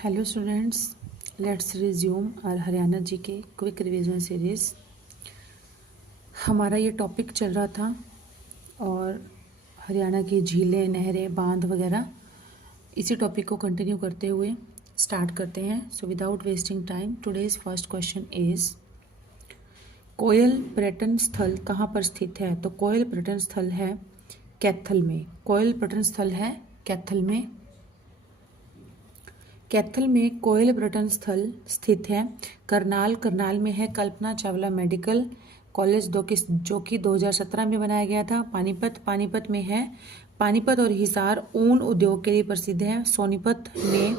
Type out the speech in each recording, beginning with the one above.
Hello students, let's resume और हरियाणा जी के quick revision series. हमारा ये टॉपिक चल रहा था और हरियाणा की झीलें, नहरें, बांध वगैरह, इसी टॉपिक को कंटिन्यू करते हुए स्टार्ट करते हैं। So without wasting time, today's first question is कोयल पर्यटन स्थल कहाँ पर स्थित है? तो कोयल पर्यटन स्थल है कैथल में। कोयल पर्यटन स्थल है कैथल में। कैथल में कोयल पर्यटन स्थल स्थित है। करनाल में है कल्पना चावला मेडिकल कॉलेज जो कि 2017 में बनाया गया था। पानीपत में है। पानीपत और हिसार ऊन उद्योग के लिए प्रसिद्ध है। सोनीपत में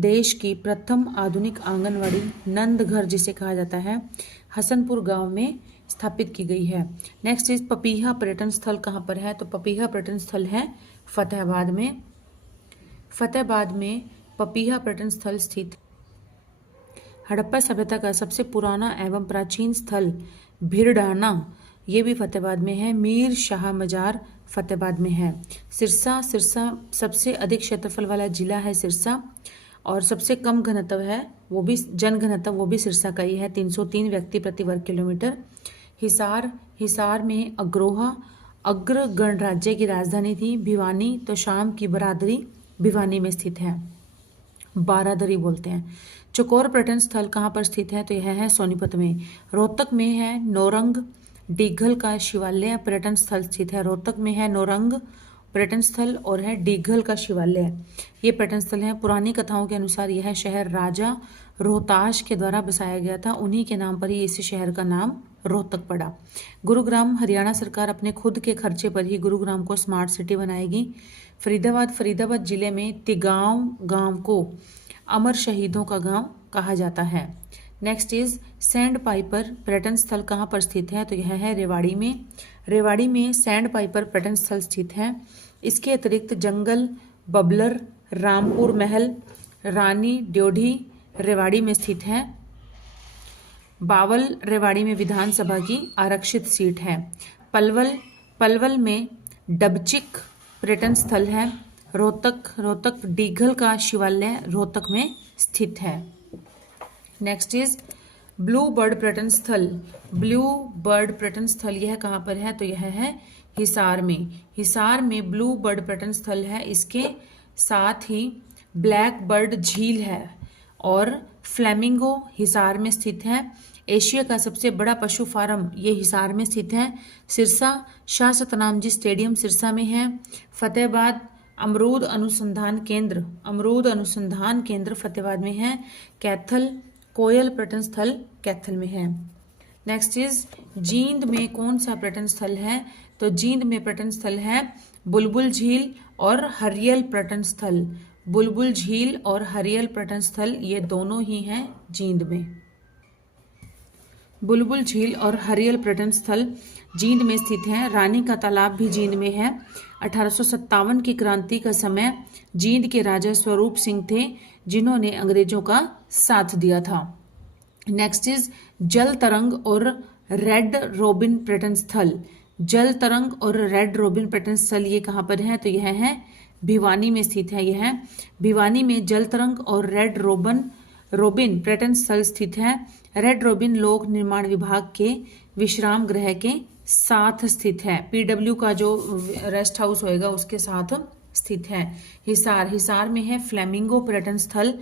देश की प्रथम आधुनिक आंगनवाड़ी नंदघर जिसे कहा जाता है हसनपुर गांव में स्थापित की गई है। नेक्स्ट इज पपीहा पर्यटन स्थल कहाँ पर है? तो पपीहा पर्यटन स्थल है फतेहाबाद में। फतेहाबाद में पपीहा पर्यटन स्थल स्थित। हड़प्पा सभ्यता का सबसे पुराना एवं प्राचीन स्थल भिड़ाना, ये भी फतेहाबाद में है। मीर शाह मजार फतेहाबाद में है। सिरसा सबसे अधिक क्षेत्रफल वाला जिला है सिरसा, और सबसे कम घनत्व है वो भी जनघनत्व वो भी सिरसा का ही है, 303 व्यक्ति प्रति वर्ग किलोमीटर। हिसार में अग्रोहा अग्र गणराज्य की राजधानी थी। भिवानी तो शाम की बरादरी भिवानी में स्थित है, बारादरी बोलते हैं। चकोर पर्यटन स्थल कहाँ पर स्थित है? तो यह है सोनीपत में। रोहतक में है नौरंग डीघल का शिवालय पर्यटन स्थल स्थित है। रोहतक में है नौरंग पर्यटन स्थल और है डीघल का शिवालय, ये पर्यटन स्थल है। पुरानी कथाओं के अनुसार यह शहर राजा रोहताश के द्वारा बसाया गया था, उन्हीं के नाम पर ही इस शहर का नाम रोहतक पड़ा। गुरुग्राम, हरियाणा सरकार अपने खुद के खर्चे पर ही गुरुग्राम को स्मार्ट सिटी बनाएगी। फरीदाबाद जिले में तिगांव गांव को अमर शहीदों का गांव कहा जाता है। नेक्स्ट इज सैंड पाइपर पर्यटन स्थल कहाँ पर स्थित है? तो यह है रेवाड़ी में। रेवाड़ी में सैंड पाइपर पर्यटन स्थल स्थित है। इसके अतिरिक्त जंगल, बबलर, रामपुर महल, रानी ड्योढ़ी रेवाड़ी में स्थित है। बावल रेवाड़ी में विधानसभा की आरक्षित सीट है। पलवल में डबचिक पर्यटन स्थल है। रोहतक डीघल का शिवालय रोहतक में स्थित है। नेक्स्ट इज ब्लू बर्ड पर्यटन स्थल। ब्लू बर्ड पर्यटन स्थल यह कहाँ पर है? तो यह है हिसार में। हिसार में ब्लू बर्ड पर्यटन स्थल है। इसके साथ ही ब्लैक बर्ड झील है और फ्लेमिंगो हिसार में स्थित है। एशिया का सबसे बड़ा पशु फार्म ये हिसार में स्थित है। सिरसा शाह सतनामजी स्टेडियम सिरसा में है। फतेहाबाद अमरूद अनुसंधान केंद्र फतेहाबाद में है। कैथल कोयल पर्यटन स्थल कैथल में है। नेक्स्ट इज जींद में कौन सा पर्यटन स्थल है? तो जींद में पर्यटन स्थल है बुलबुल झील और हरियल पर्यटन स्थल। बुलबुल झील और हरियल पर्यटन स्थल ये दोनों ही हैं जींद में। बुलबुल झील और हरियल पर्यटन स्थल जींद में स्थित है। रानी का तालाब भी जींद में है। 1857 की क्रांति का समय जींद के राजा स्वरूप सिंह थे जिन्होंने अंग्रेजों का साथ दिया था। नेक्स्ट इज जल तरंग और रेड रोबिन पर्यटन स्थल। जल तरंग और रेड रोबिन पर्यटन स्थल ये कहाँ पर है? तो यह है भिवानी में स्थित है। यह भिवानी में जल तरंग और रेड रोबिन पर्यटन स्थल स्थित है। रेड रोबिन लोक निर्माण विभाग के विश्राम गृह के साथ स्थित है। पीडब्ल्यू का जो रेस्ट हाउस होएगा उसके साथ स्थित है। हिसार में है फ्लेमिंगो पर्यटन स्थल।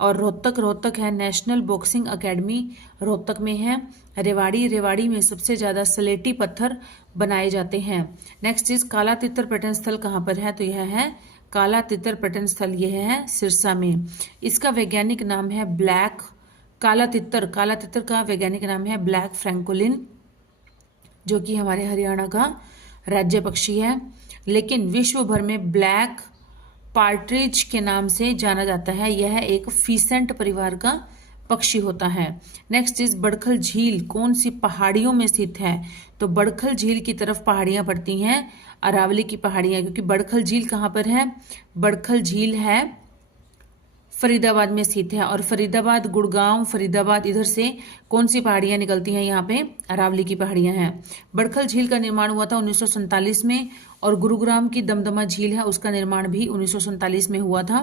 और रोहतक है नेशनल बॉक्सिंग एकेडमी रोहतक में है। रेवाड़ी में सबसे ज्यादा सलेटी पत्थर बनाए जाते हैं। नेक्स्ट इज काला तितर पर्यटन स्थल कहाँ पर है? तो यह है काला तितर पर्यटन स्थल यह है सिरसा में। इसका वैज्ञानिक नाम है ब्लैक काला तितर का वैज्ञानिक नाम है ब्लैक फ्रैंकोलिन, जो कि हमारे हरियाणा का राज्य पक्षी है, लेकिन विश्व भर में ब्लैक पार्ट्रिज के नाम से जाना जाता है। यह एक फीसेंट परिवार का पक्षी होता है। नेक्स्ट इज बड़खल झील कौन सी पहाड़ियों में स्थित है? तो बड़खल झील की तरफ पहाड़ियां पड़ती हैं, अरावली की पहाड़ियां, क्योंकि बड़खल झील कहाँ पर है? बड़खल झील है फरीदाबाद में स्थित है। और फरीदाबाद गुड़गांव फरीदाबाद इधर से कौन सी पहाड़ियां निकलती हैं? यहाँ पे अरावली की पहाड़ियां हैं। बड़खल झील का निर्माण हुआ था 1947 में और गुरुग्राम की दमदमा झील है उसका निर्माण भी 1947 में हुआ था।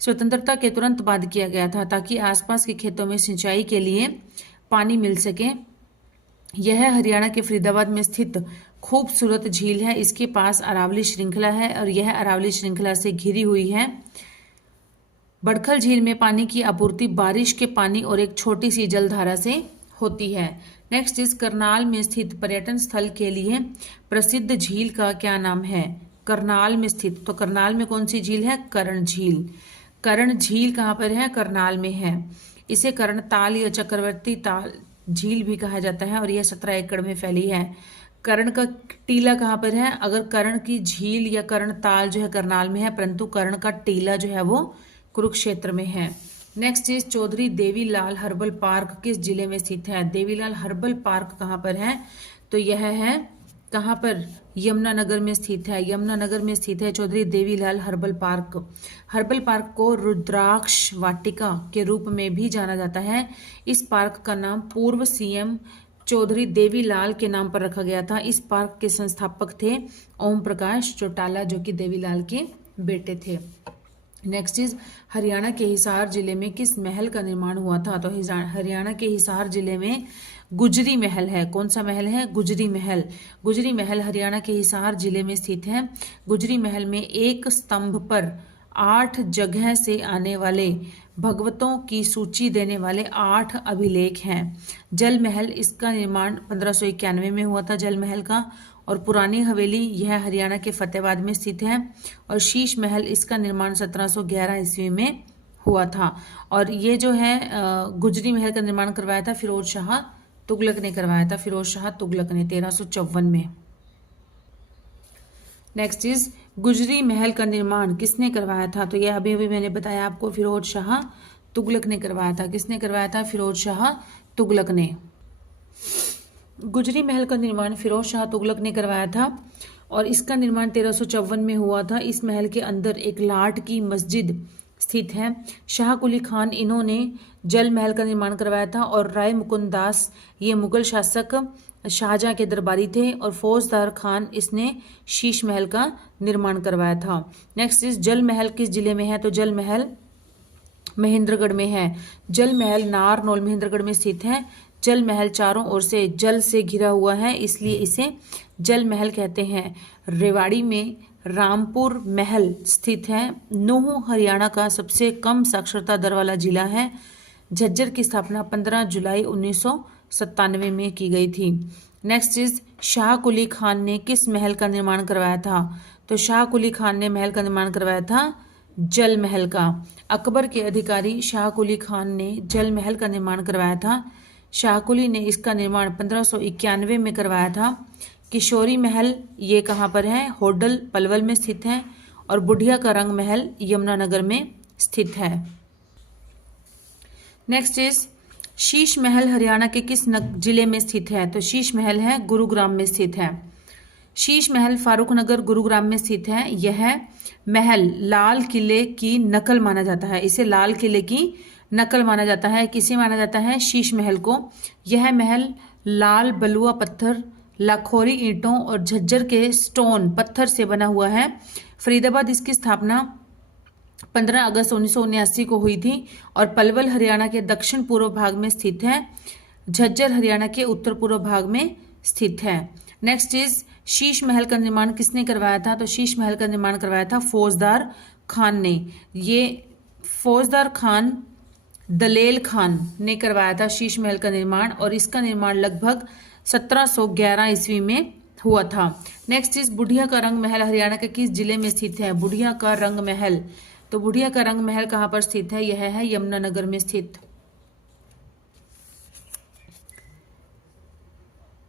स्वतंत्रता के तुरंत बाद किया गया था ताकि आसपास के खेतों में सिंचाई के लिए पानी मिल सके। यह हरियाणा के फरीदाबाद में स्थित खूबसूरत झील है। इसके पास अरावली श्रृंखला है और यह अरावली श्रृंखला से घिरी हुई है। बड़खल झील में पानी की आपूर्ति बारिश के पानी और एक छोटी सी जलधारा से होती है। नेक्स्ट इज करनाल में स्थित पर्यटन स्थल के लिए प्रसिद्ध झील का क्या नाम है? करनाल में स्थित, तो करनाल में कौन सी झील है? कर्ण झील। कर्ण झील कहाँ पर है? करनाल में है। इसे कर्ण ताल या चक्रवर्ती ताल झील भी कहा जाता है और यह 17 एकड़ में फैली है। कर्ण का टीला कहाँ पर है? अगर कर्ण की झील या कर्ण ताल जो है करनाल में है, परंतु कर्ण का टीला जो है वो कुरुक्षेत्र में है। नेक्स्ट चीज, चौधरी देवीलाल हर्बल पार्क किस जिले में स्थित है? देवीलाल हर्बल पार्क कहाँ पर है? तो यह है कहाँ पर? यमुनानगर में स्थित है। यमुनानगर में स्थित है Chaudhary Devi Lal herbal park. Herbal park को रुद्राक्ष वाटिका के रूप में भी जाना जाता है। इस पार्क का नाम पूर्व सीएम चौधरी देवीलाल के नाम पर रखा गया था। इस पार्क के संस्थापक थे ओम प्रकाश चौटाला, जो कि देवीलाल के बेटे थे। नेक्स्ट इज, हरियाणा के हिसार जिले में किस महल का निर्माण हुआ था? तो हरियाणा के हिसार जिले में गुजरी महल है। कौन सा महल है? गुजरी महल। गुजरी महल हरियाणा के हिसार जिले में स्थित है। गुजरी महल में एक स्तंभ पर 8 जगह से आने वाले भगवतों की सूची देने वाले 8 अभिलेख हैं। जल महल, इसका निर्माण 1591 में हुआ था जल महल का। और पुरानी हवेली, यह हरियाणा के फतेहाबाद में स्थित है। और शीश महल, इसका निर्माण 1711 ईस्वी में हुआ था। और ये जो है गुजरी महल का निर्माण करवाया था फिरोज शाह तुगलक ने करवाया था। फिरोज शाह तुगलक ने 1354 में। नेक्स्ट इज, गुजरी महल का निर्माण किसने करवाया था? तो यह अभी अभी मैंने बताया आपको, फिरोज शाह तुगलक ने करवाया था। किसने करवाया था? फिरोज शाह तुगलक ने। गुजरी महल का निर्माण फिरोज शाह तुगलक ने करवाया था और इसका निर्माण 1354 में हुआ था। इस महल के अंदर एक लाट की मस्जिद स्थित है। शाह कुली खान, इन्होंने जल महल का निर्माण करवाया था। और राय मुकुंद दास, ये मुगल शासक शाहजहां के दरबारी थे। और फौजदार खान, इसने शीश महल का निर्माण करवाया था। नेक्स्ट इज, जल महल किस जिले में है? तो जल महल महेंद्रगढ़ में है। जल महल नारनौल महेंद्रगढ़ में स्थित है। जल महल चारों ओर से जल से घिरा हुआ है, इसलिए इसे जल महल कहते हैं। रेवाड़ी में रामपुर महल स्थित है। नूंह हरियाणा का सबसे कम साक्षरता दर वाला जिला है। झज्जर की स्थापना 15 जुलाई 1997 में की गई थी। नेक्स्ट इज, शाह कुली खान ने किस महल का निर्माण करवाया था? तो शाह कुली खान ने महल का निर्माण करवाया था जल महल का। अकबर के अधिकारी शाह कुली खान ने जल महल का निर्माण करवाया था। शाहकुली ने इसका निर्माण 1591 में करवाया था। किशोरी महल, ये कहाँ पर है? होडल पलवल में स्थित है। और बुढ़िया का रंग महल यमुनानगर में स्थित है। नेक्स्ट इज, शीश महल हरियाणा के किस जिले में स्थित है? तो शीश महल है गुरुग्राम में स्थित है। शीश महल फारूकनगर गुरुग्राम में स्थित है। यह महल लाल किले की नकल माना जाता है। इसे लाल किले की नकल माना जाता है। किसे माना जाता है? शीश महल को। यह महल लाल बलुआ पत्थर, लाखोरी ईंटों और झज्जर के स्टोन पत्थर से बना हुआ है। फरीदाबाद, इसकी स्थापना 15 अगस्त 1979 को हुई थी और पलवल हरियाणा के दक्षिण पूर्व भाग में स्थित है। झज्जर हरियाणा के उत्तर पूर्व भाग में स्थित है। नेक्स्ट इज, शीश महल का निर्माण किसने करवाया था? तो शीश महल का निर्माण करवाया था फौजदार खान ने। ये फौजदार खान दलेल खान ने करवाया था शीश महल का निर्माण और इसका निर्माण लगभग 1711 ईस्वी में हुआ था। नेक्स्ट इज, बुढ़िया का रंग महल हरियाणा के किस जिले में स्थित है? बुढ़िया का रंग महल, तो बुढ़िया का रंग महल कहाँ पर स्थित है? यह है यमुनानगर में स्थित।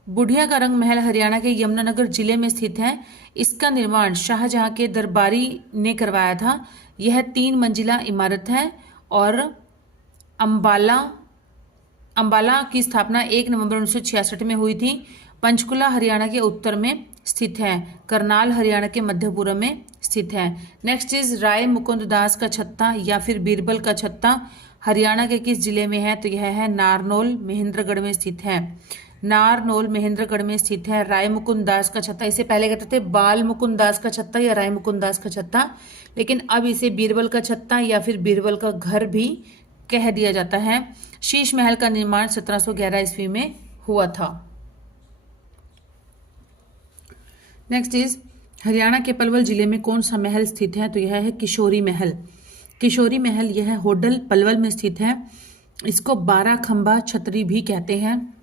बुढ़िया का रंग महल हरियाणा के यमुनानगर जिले में स्थित है। इसका निर्माण शाहजहां के दरबारी ने करवाया था। यह 3 मंजिला इमारत है और अंबाला की स्थापना 1 नवंबर 1966 में हुई थी। पंचकुला हरियाणा के उत्तर में स्थित है। करनाल हरियाणा के मध्य पूर्व में स्थित है। नेक्स्ट इज, राय मुकुंद दास का छत्ता या फिर बीरबल का छत्ता हरियाणा के किस जिले में है? तो यह है नारनौल महेंद्रगढ़ में स्थित है। नारनौल महेंद्रगढ़ में स्थित है। राय मुकुंद दास का छत्ता, इसे पहले कहते थे बाल मुकुंद दास का छत्ता या राय मुकुंद दास का छत्ता, लेकिन अब इसे बीरबल का छत्ता या फिर बीरबल का घर भी कह दिया जाता है। शीश महल का निर्माण 1711 ईस्वी में हुआ था। नेक्स्ट इज हरियाणा के पलवल जिले में कौन सा महल स्थित है? तो यह है किशोरी महल। किशोरी महल यह होडल पलवल में स्थित है। इसको 12 खंबा छतरी भी कहते हैं।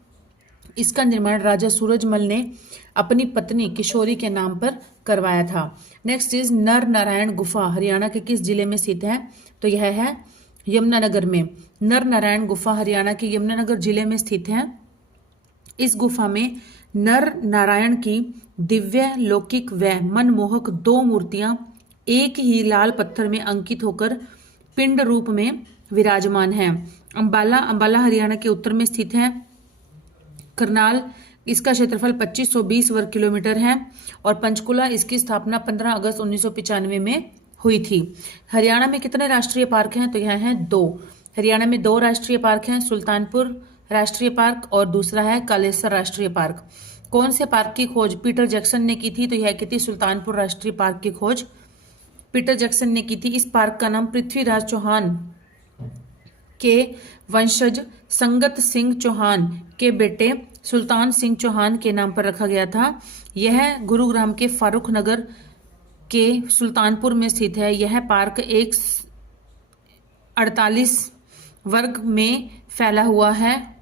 इसका निर्माण राजा सूरजमल ने अपनी पत्नी किशोरी के नाम पर करवाया था। नेक्स्ट इज नर नारायण गुफा हरियाणा के किस जिले में स्थित है? तो यह है यमुनानगर में। नर नारायण गुफा हरियाणा के यमुनानगर जिले में स्थित है। इस गुफा में नर नारायण की दिव्य लौकिक व मनमोहक 2 मूर्तियां एक ही लाल पत्थर में अंकित होकर पिंड रूप में विराजमान है। अंबाला हरियाणा के उत्तर में स्थित है। करनाल इसका क्षेत्रफल 2520 वर्ग किलोमीटर है और पंचकुला इसकी स्थापना 15 अगस्त 1995 में हुई थी। हरियाणा में कितने राष्ट्रीय पार्क हैं? तो यह हैं 2। हरियाणा में 2 राष्ट्रीय पार्क हैं, सुल्तानपुर राष्ट्रीय पार्क और दूसरा है कालेसर राष्ट्रीय पार्क। कौन से पार्क की खोज पीटर जैक्सन ने की थी? तो यह की थी सुल्तानपुर राष्ट्रीय पार्क की खोज पीटर जैक्सन ने की थी। इस पार्क का नाम पृथ्वीराज चौहान के वंशज संगत सिंह चौहान के बेटे सुल्तान सिंह चौहान के नाम पर रखा गया था। यह गुरुग्राम के फारूक नगर के सुल्तानपुर में स्थित है। यह पार्क 148 वर्ग में फैला हुआ है।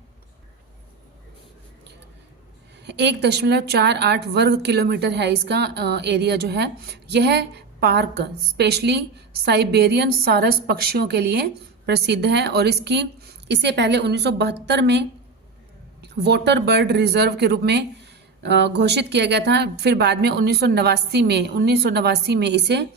1.48 वर्ग किलोमीटर है इसका एरिया जो है। यह पार्क स्पेशली साइबेरियन सारस पक्षियों के लिए प्रसिद्ध है और इसे पहले 1972 में वाटर बर्ड रिजर्व के रूप में घोषित किया गया था। फिर बाद में 1989 में इसे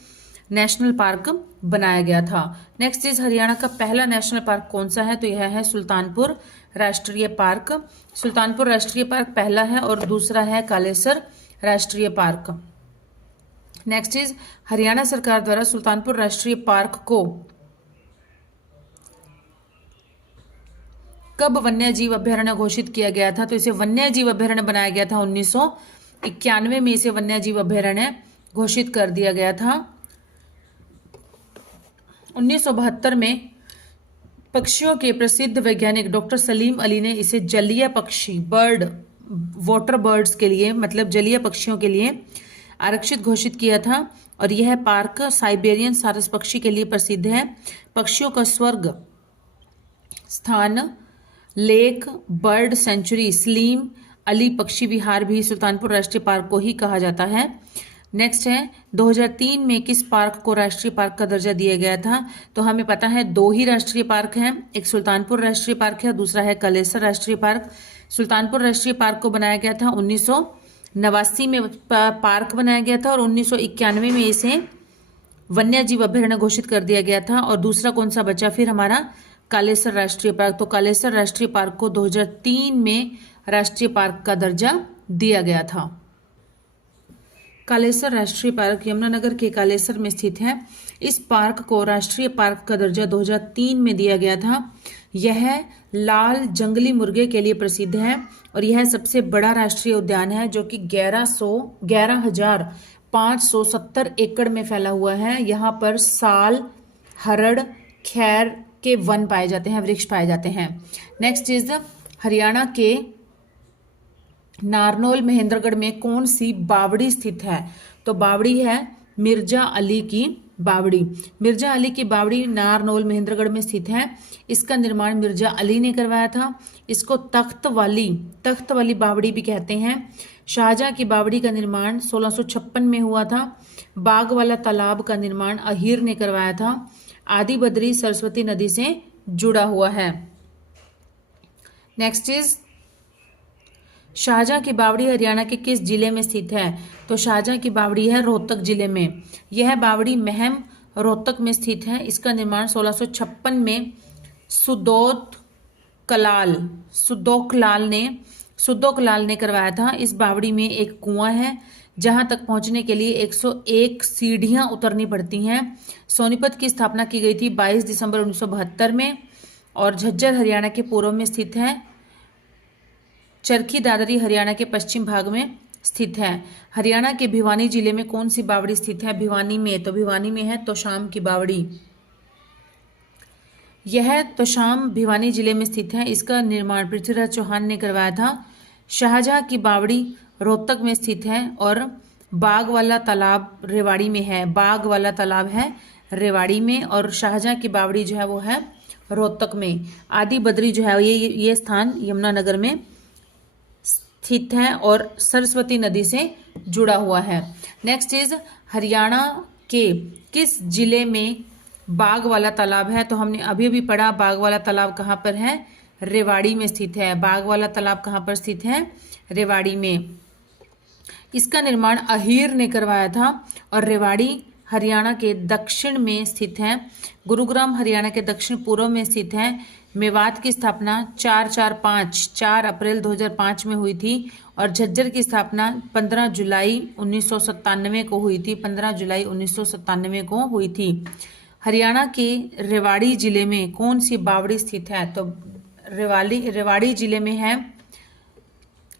नेशनल पार्क बनाया गया था। नेक्स्ट इज हरियाणा का पहला नेशनल पार्क कौन सा है? तो यह है सुल्तानपुर राष्ट्रीय पार्क। सुल्तानपुर राष्ट्रीय पार्क पहला है और दूसरा है कालेसर राष्ट्रीय पार्क। नेक्स्ट इज हरियाणा सरकार द्वारा सुल्तानपुर राष्ट्रीय पार्क को कब वन्य जीव अभ्यारण्य घोषित किया गया था? तो इसे वन्य जीव अभ्यारण्य बनाया गया था 1991 में इसे वन्य जीव अभ्यारण्य घोषित कर दिया गया था। 1972 में पक्षियों के प्रसिद्ध वैज्ञानिक डॉक्टर सलीम अली ने इसे जलीय पक्षी वाटर बर्ड्स के लिए मतलब जलीय पक्षियों के लिए आरक्षित घोषित किया था और यह पार्क साइबेरियन सारस पक्षी के लिए प्रसिद्ध है। पक्षियों का स्वर्ग स्थान lake bird sanctuary Salim Ali पक्षी विहार भी सुल्तानपुर राष्ट्रीय पार्क को ही कहा जाता है। नेक्स्ट है 2003 में किस पार्क को राष्ट्रीय पार्क का दर्जा दिया गया था? तो हमें पता है 2 ही राष्ट्रीय पार्क हैं, एक सुल्तानपुर राष्ट्रीय पार्क है, दूसरा है कालेसर राष्ट्रीय पार्क। सुल्तानपुर राष्ट्रीय पार्क को बनाया गया था 1989 में पार्क बनाया गया था और 1991 में इसे वन्य जीव अभ्यारण्य घोषित कर दिया गया था। और दूसरा कौन सा बचा फिर हमारा? कालेसर राष्ट्रीय पार्क। तो कालेसर राष्ट्रीय पार्क को 2003 में राष्ट्रीय पार्क का दर्जा दिया गया था। कालेसर राष्ट्रीय पार्क यमुनानगर के कालेसर में स्थित है। इस पार्क को राष्ट्रीय पार्क का दर्जा 2003 में दिया गया था। यह लाल जंगली मुर्गे के लिए प्रसिद्ध है और यह सबसे बड़ा राष्ट्रीय उद्यान है जो कि 11,570 एकड़ में फैला हुआ है। यहाँ पर साल, हरड़, खैर के वन पाए जाते हैं, वृक्ष पाए जाते हैं। नेक्स्ट इज हरियाणा के नारनौल महेंद्रगढ़ में कौन सी बावड़ी स्थित है? तो बावड़ी है मिर्जा अली की बावड़ी। मिर्जा अली की बावड़ी नारनौल महेंद्रगढ़ में स्थित है। इसका निर्माण मिर्जा अली ने करवाया था। इसको तख्त वाली बावड़ी भी कहते हैं। शाहजहां की बावड़ी का निर्माण 1656 में हुआ था। बाग वाला तालाब का निर्माण अहीर ने करवाया था। आदि बद्री सरस्वती नदी से जुड़ा हुआ है। नेक्स्ट इज शाहजहां की बावड़ी हरियाणा के किस जिले में स्थित है? तो शाहजहां की बावड़ी है रोहतक जिले में। यह बावड़ी महम रोहतक में स्थित है। इसका निर्माण 1656 में सुदोकलाल ने करवाया था। इस बावड़ी में एक कुआं है जहां तक पहुंचने के लिए 101 सीढ़ियां उतरनी पड़ती हैं। सोनीपत की स्थापना की गई थी 22 दिसंबर 1972 में और झज्जर हरियाणा के पूर्व में स्थित है। चरखी दादरी हरियाणा के पश्चिम भाग में स्थित है। हरियाणा के भिवानी जिले में कौन सी बावड़ी स्थित है? भिवानी में, तो भिवानी में है तोशाम की बावड़ी। यह तोशाम भिवानी जिले में स्थित है। इसका निर्माण पृथ्वीराज चौहान ने करवाया था। शाहजहां की बावड़ी रोहतक में स्थित है और बाग वाला तालाब रेवाड़ी में है। बाग वाला तालाब है रेवाड़ी में और शाहजहां की बावड़ी जो है वो है रोहतक में। आदि बद्री जो है ये स्थान यमुनानगर में स्थित है और सरस्वती नदी से जुड़ा हुआ है। नेक्स्ट इज हरियाणा के किस जिले में बाग वाला तालाब है? तो हमने अभी अभी पढ़ा बाग वाला तालाब कहाँ पर है? रेवाड़ी में स्थित है। बाग वाला तालाब कहाँ पर स्थित है? रेवाड़ी में। इसका निर्माण अहीर ने करवाया था और रेवाड़ी हरियाणा के दक्षिण में स्थित है। गुरुग्राम हरियाणा के दक्षिण पूर्व में स्थित है। मेवात की स्थापना 4 अप्रैल 2005 में हुई थी और झज्जर की स्थापना 15 जुलाई 1997 को हुई थी। 15 जुलाई 1997 को हुई थी। हरियाणा के रेवाड़ी जिले में कौन सी बावड़ी स्थित है? तो रेवाड़ी जिले में है,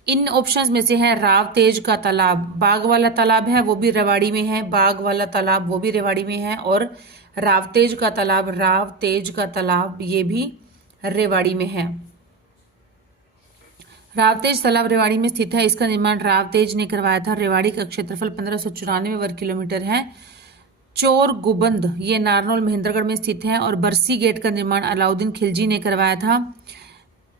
इन ऑप्शंस में से है राव तेज का तालाब। बाग वाला तालाब है वो भी रेवाड़ी में है। बाग वाला तालाब वो भी रेवाड़ी में है और राव तेज का तालाब ये भी रेवाड़ी में है। रावतेज तालाब रेवाड़ी में स्थित है। इसका निर्माण रावतेज ने करवाया था। रेवाड़ी का क्षेत्रफल 1594 वर्ग किलोमीटर है। चोर गुबंद ये नारनौल महेंद्रगढ़ में स्थित है और बरसी गेट का निर्माण अलाउद्दीन खिलजी ने करवाया था।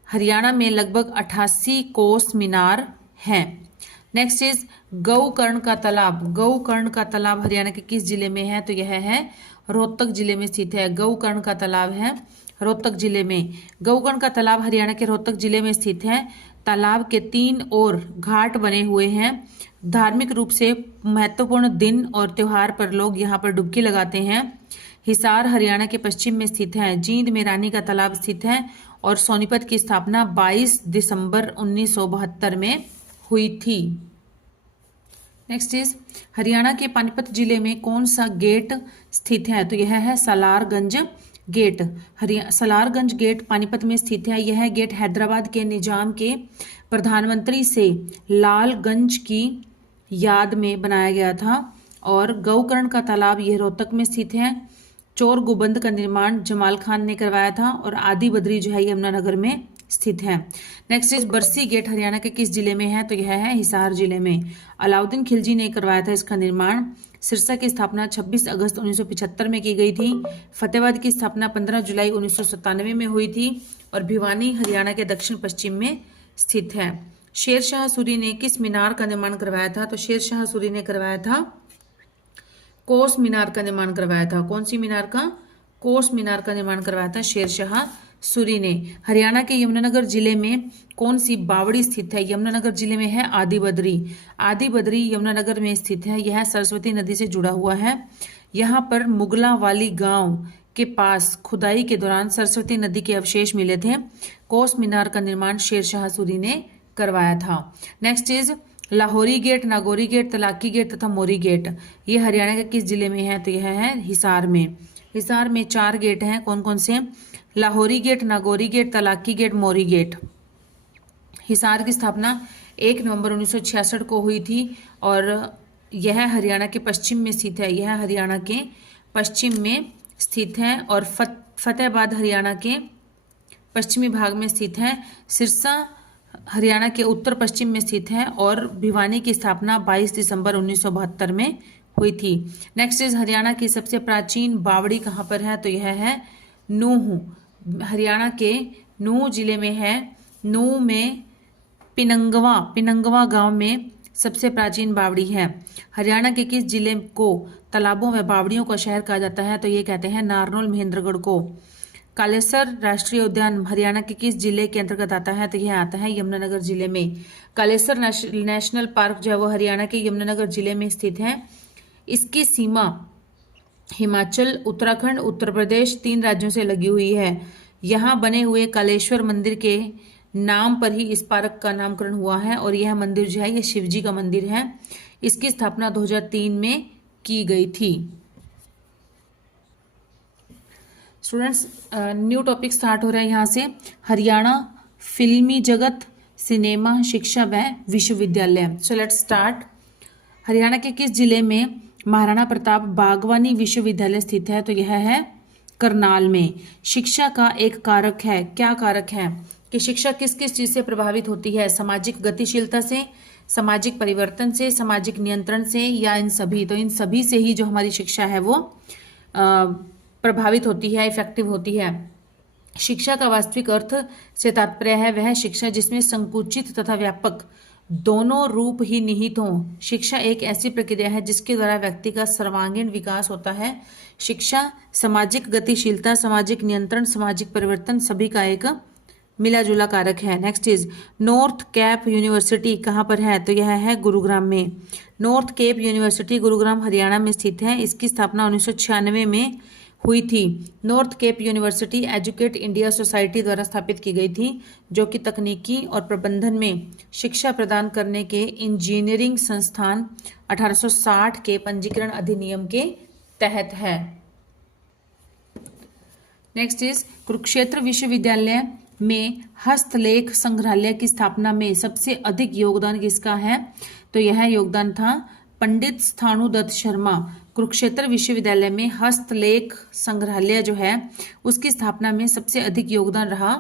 हरियाणा में लगभग 88 कोस मीनार हैं। नेक्स्ट इज गौकर्ण का तालाब। गौकर्ण का तालाब हरियाणा के किस जिले में है? तो यह है रोहतक जिले में स्थित है। गौकर्ण का तालाब है रोहतक जिले में। गौकर्ण का तालाब हरियाणा के रोहतक जिले में स्थित है। तालाब के 3 ओर घाट बने हुए हैं। धार्मिक रूप से महत्वपूर्ण दिन और त्योहार पर लोग यहाँ पर डुबकी लगाते हैं। हिसार हरियाणा के पश्चिम में स्थित है। जींद में रानी का तालाब स्थित है और सोनीपत की स्थापना 22 दिसंबर 1972 में हुई थी। नेक्स्ट इज हरियाणा के पानीपत जिले में कौन सा गेट स्थित है? तो यह है सलारगंज गेट। सलारगंज गेट पानीपत में स्थित है। यह गेट हैदराबाद के निजाम के प्रधानमंत्री से लालगंज की याद में बनाया गया था। और गौकर्ण का तालाब यह रोहतक में स्थित है। चोर गुबंद का निर्माण जमाल खान ने करवाया था और आदि बद्री जो है यमुनानगर में स्थित है। नेक्स्ट इज बरसी गेट हरियाणा के किस जिले में है? तो यह है हिसार जिले में। अलाउद्दीन खिलजी ने करवाया था इसका निर्माण। सिरसा की स्थापना 26 अगस्त 1975 में की गई थी। फतेहाबाद की स्थापना 15 जुलाई 1997 में हुई थी और भिवानी हरियाणा के दक्षिण पश्चिम में स्थित है। शेरशाह सूरी ने किस मीनार का निर्माण करवाया था? तो शेरशाह सूरी ने करवाया था कोस मीनार का निर्माण करवाया था। कौन सी मीनार का? कोस मीनार का निर्माण करवाया था शेरशाह सूरी ने। हरियाणा के यमुनानगर जिले में कौन सी बावड़ी स्थित है? यमुनानगर जिले में है आदि बद्री। आदि बद्री यमुनानगर में स्थित है। यह सरस्वती नदी से जुड़ा हुआ है। यहाँ पर मुगला वाली गांव के पास खुदाई के दौरान सरस्वती नदी के अवशेष मिले थे। कोस मीनार का निर्माण शेरशाह सूरी ने करवाया था। Next is Lahori gate, Nagori gate, Talaki Gate तथा मोरी गेट। ये हरियाणा के किस जिले में है? तो यह है हिसार में। हिसार में 4 गेट हैं। कौन कौन से? Lahori gate, Nagori gate, Talaki gate, Mori gate. Hisar की स्थापना 1 नवंबर 1966 को हुई थी और यह हरियाणा के पश्चिम में स्थित है। यह हरियाणा के पश्चिम में स्थित है और फतेहाबाद हरियाणा के पश्चिमी भाग में स्थित है। सिरसा हरियाणा के उत्तर पश्चिम में स्थित है और भिवानी की स्थापना 22 दिसंबर 1972 में हुई थी। नेक्स्ट इज हरियाणा की सबसे प्राचीन बावड़ी कहाँ पर है? तो यह है नूह। हरियाणा के नूह जिले में है। नूह में पिनंगवा गांव में सबसे प्राचीन बावड़ी है। हरियाणा के किस जिले को तालाबों व बावड़ियों का शहर कहा जाता है? तो ये कहते हैं नारनौल महेंद्रगढ़ को। कालेसर राष्ट्रीय उद्यान हरियाणा के किस जिले के अंतर्गत आता है? तो यह आता है यमुनानगर जिले में। कालेसर नेशनल पार्क जो है वो हरियाणा के यमुनानगर जिले में स्थित है। इसकी सीमा हिमाचल, उत्तराखंड, उत्तर प्रदेश 3 राज्यों से लगी हुई है। यहाँ बने हुए कालेश्वर मंदिर के नाम पर ही इस पार्क का नामकरण हुआ है और यह मंदिर जो है ये शिवजी का मंदिर है। इसकी स्थापना 2003 में की गई थी। स्टूडेंट्स न्यू टॉपिक स्टार्ट हो रहा है यहाँ से। हरियाणा फिल्मी जगत सिनेमा, शिक्षा व विश्वविद्यालय। So let's start. हरियाणा के किस जिले में महाराणा प्रताप बागवानी विश्वविद्यालय स्थित है? तो यह है करनाल में। शिक्षा का एक कारक है, क्या कारक है कि शिक्षा किस किस चीज से प्रभावित होती है? सामाजिक गतिशीलता से, सामाजिक परिवर्तन से, सामाजिक नियंत्रण से, या इन सभी? तो इन सभी से ही जो हमारी शिक्षा है वो प्रभावित होती है, इफेक्टिव होती है। शिक्षा का वास्तविक अर्थ से तात्पर्य है वह शिक्षा जिसमें संकुचित तथा व्यापक दोनों रूप ही निहित हों। शिक्षा एक ऐसी प्रक्रिया है जिसके द्वारा व्यक्ति का सर्वांगीण विकास होता है। शिक्षा सामाजिक गतिशीलता, सामाजिक नियंत्रण, सामाजिक परिवर्तन सभी का एक मिला जुला कारक है। Next is North Cape University कहाँ पर है? तो यह है गुरुग्राम में। North Cape University Gurugram Haryana में स्थित है। इसकी स्थापना 1996 में हुई थी। North Cape University Educate India Society द्वारा स्थापित की गई थी, जो कि तकनीकी और प्रबंधन में शिक्षा प्रदान करने के इंजीनियरिंग संस्थान 1860 के पंजीकरण अधिनियम के तहत है। नेक्स्ट इज कुरुक्षेत्र विश्वविद्यालय में हस्तलेख संग्रहालय की स्थापना में सबसे अधिक योगदान किसका है? तो यह योगदान था पंडित स्थाणुदत्त शर्मा। कुरुक्षेत्र विश्वविद्यालय में हस्तलेख संग्रहालय जो है उसकी स्थापना में सबसे अधिक योगदान रहा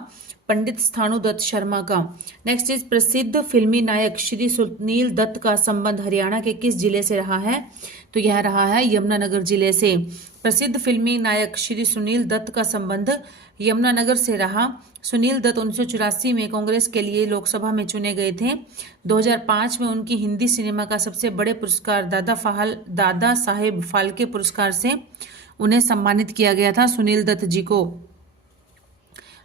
पंडित स्थाणुदत्त शर्मा का। नेक्स्ट इज प्रसिद्ध फिल्मी नायक श्री सुनील दत्त का संबंध हरियाणा के किस जिले से रहा है? तो यह रहा है यमुनानगर जिले से। प्रसिद्ध फिल्मी नायक श्री सुनील दत्त का संबंध यमुनानगर से रहा। सुनील दत्त 1984 में कांग्रेस के लिए लोकसभा में चुने गए थे। 2005 में उनकी हिंदी सिनेमा का सबसे बड़े पुरस्कार दादा साहेब फाल्के पुरस्कार से उन्हें सम्मानित किया गया था, सुनील दत्त जी को।